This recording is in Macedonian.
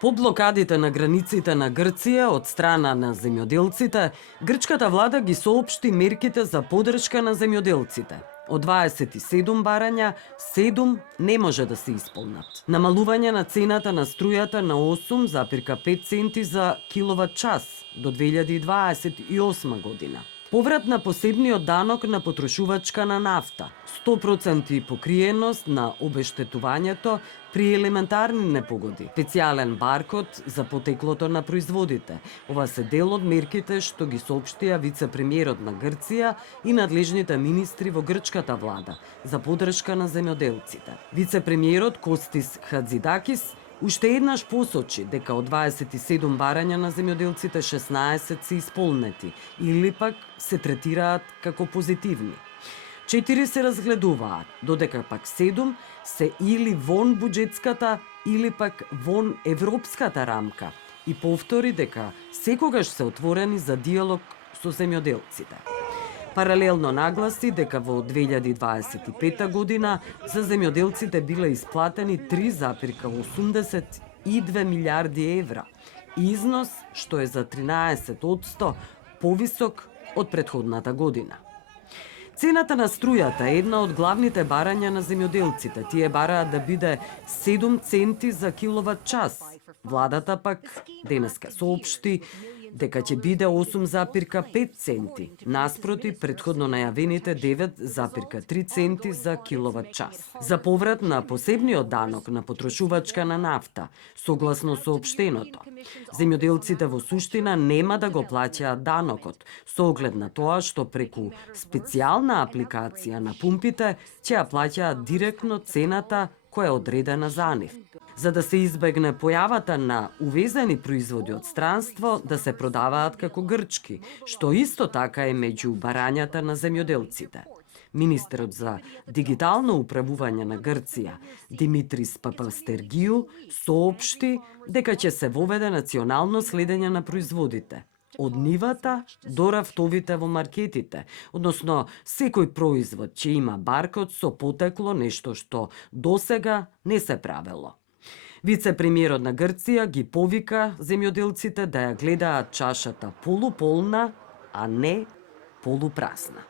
По блокадите на границите на Грција од страна на земјоделците, грчката влада ги соопшти мерките за поддршка на земјоделците. Од 27 барања, 7 не може да се исполнат. Намалување на цената на струјата на 8,5 центи за киловат час до 2028 година. Поврат на посебниот данок на потрошувачка на нафта, 100% покриеност на обештетувањето при елементарни непогоди, специјален баркод за потеклото на производите. Ова се дел од мерките што ги соопштија вице-премиерот на Грција и надлежните министри во грчката влада за поддршка на земјоделците. Вице-премиерот Костис Хадзидакис уште еднаш посочи дека од 27 барања на земјоделците 16 се исполнети или пак се третираат како позитивни. 4 се разгледуваат, додека пак 7 се или вон буџетската или пак вон европската рамка и повтори дека секогаш се отворени за диалог со земјоделците. Паралелно нагласи дека во 2025 година за земјоделците биле исплатени 3,82 милиарди евра, износ што е за 13% повисок од претходната година. Цената на струјата е една од главните барања на земјоделците. Тие бараат да биде 7 центи за киловат час. Владата пак денеска соопшти дека ќе биде 8,5 центи, наспроти претходно најавените 9,3 центи за киловат час. За поврат на посебниот данок на потрошувачка на нафта, согласно соопштеното, земјоделците во суштина нема да го плаќаат данокот, со оглед на тоа што преку специјална апликација на пумпите ќе ја плаќаат директно цената која е одредена за нив, за да се избегне појавата на увезени производи од странство да се продаваат како грчки, што исто така е меѓу барањата на земјоделците. Министерот за дигитално управување на Грција, Димитрис Папастергиу, соопшти дека ќе се воведе национално следење на производите, од нивата до рафтовите во маркетите, односно секој производ ќе има баркод со потекло, нешто што досега не се правело. Вице-премиерот на Грција ги повика земјоделците да ја гледаат чашата полуполна, а не полупразна.